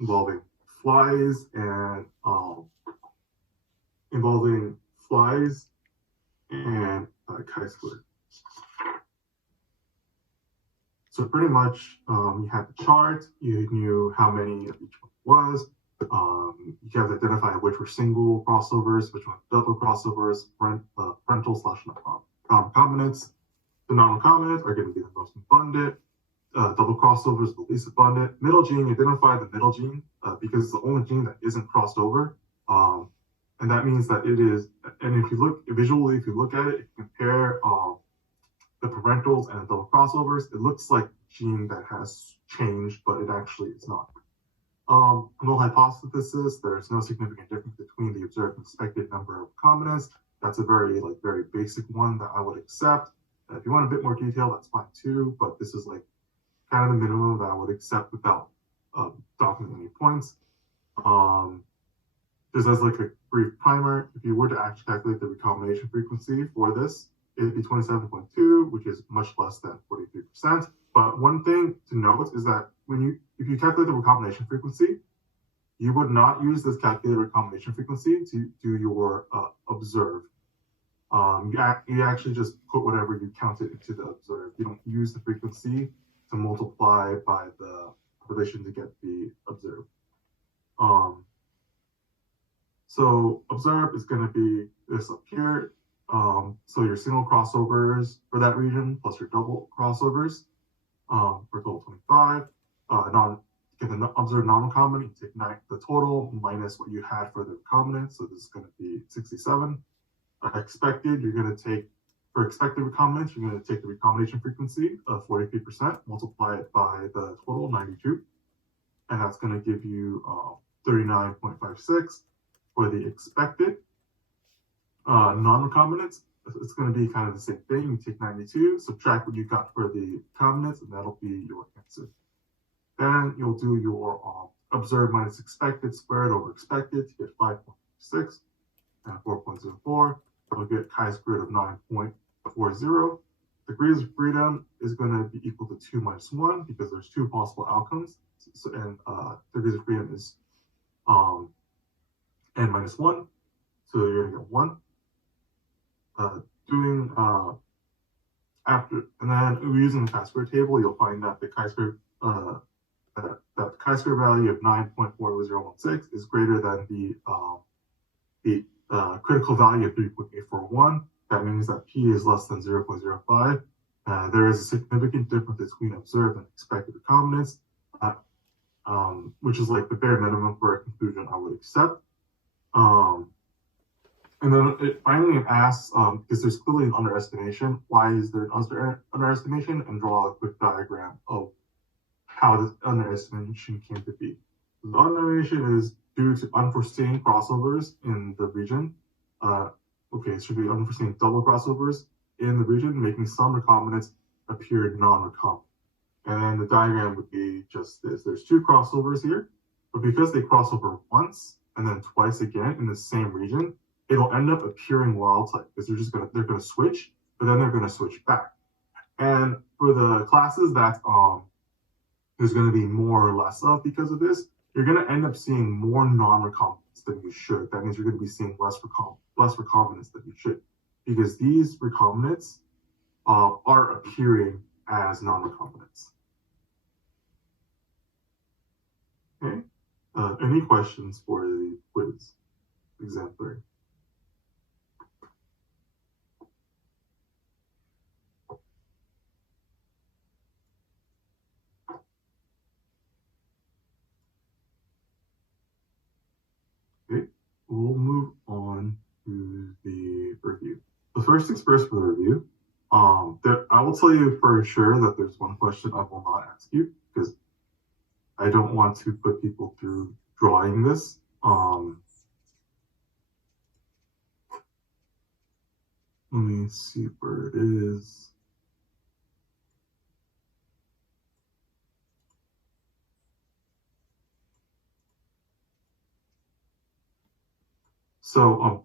involving flies and chi-squared. So pretty much you had the chart, you knew how many of each one was, you have to identify which were single crossovers, which were double crossovers, parental slash non-recombinants. The non-recombinants are going to be the most abundant, double crossovers the least abundant. Middle gene, identify the middle gene because it's the only gene that isn't crossed over. And that means that it is, and if you look visually, if you look at it, if you compare the parentals and the double crossovers, it looks like a gene that has changed, but it actually is not. Null hypothesis, there's no significant difference between the observed and expected number of recombinants. That's a very basic one that I would accept. If you want a bit more detail, that's fine too, but this is like kind of the minimum that I would accept without documenting any points. Just as like a brief primer, if you were to actually calculate the recombination frequency for this, it'd be 27.2, which is much less than 43%. But one thing to note is that if you calculate the recombination frequency, you would not use this calculated recombination frequency to do your observe. You actually just put whatever you counted into the observe. You don't use the frequency to multiply by the population to get the observe. So observe is going to be this up here. So your single crossovers for that region plus your double crossovers for total 25. Get the observed non-recombinant, you take the total minus what you had for the recombinant. So this is going to be 67. Expected, you're going to take, for expected recombinants, you're going to take the recombination frequency of 43%, multiply it by the total, 92. And that's going to give you 39.56. For the expected non-recombinants, it's going to be kind of the same thing. You take 92, subtract what you got for the recombinants, and that'll be your answer. Then you'll do your observed minus expected squared over expected to get 5.6 and 4.04. You'll get chi-squared of 9.40. Degrees of freedom is going to be equal to 2 minus 1 because there's two possible outcomes. And degrees of freedom is n minus 1. So you're going to get 1. And then using the chi-square table, you'll find that the chi-square chi-square value of 9.4016 is greater than the critical value of 3.841. That means that p is less than 0.05. There is a significant difference between observed and expected recombinants, which is like the bare minimum for a conclusion I would accept. And then it finally asks, because there's clearly an underestimation, why is there an underestimation, and draw a quick diagram of how this underestimation came to be. The underestimation is due to unforeseen crossovers in the region. It should be unforeseen double crossovers in the region, making some recombinants appear non-recombinant. And then the diagram would be just this. There's two crossovers here, but because they cross over once and then twice again in the same region, it'll end up appearing wild type because they're gonna switch, but then they're gonna switch back. And for the classes that there's gonna be more or less of because of this, you're gonna end up seeing more non-recombinants than you should. That means you're gonna be seeing less recombinants than you should, because these recombinants are appearing as non-recombinants. Okay. Any questions for the quiz, exam 3? Okay, we'll move on to the review. The first things first for the review. I will tell you for sure that there's one question I will not ask you because I don't want to put people through drawing this. Let me see where it is. So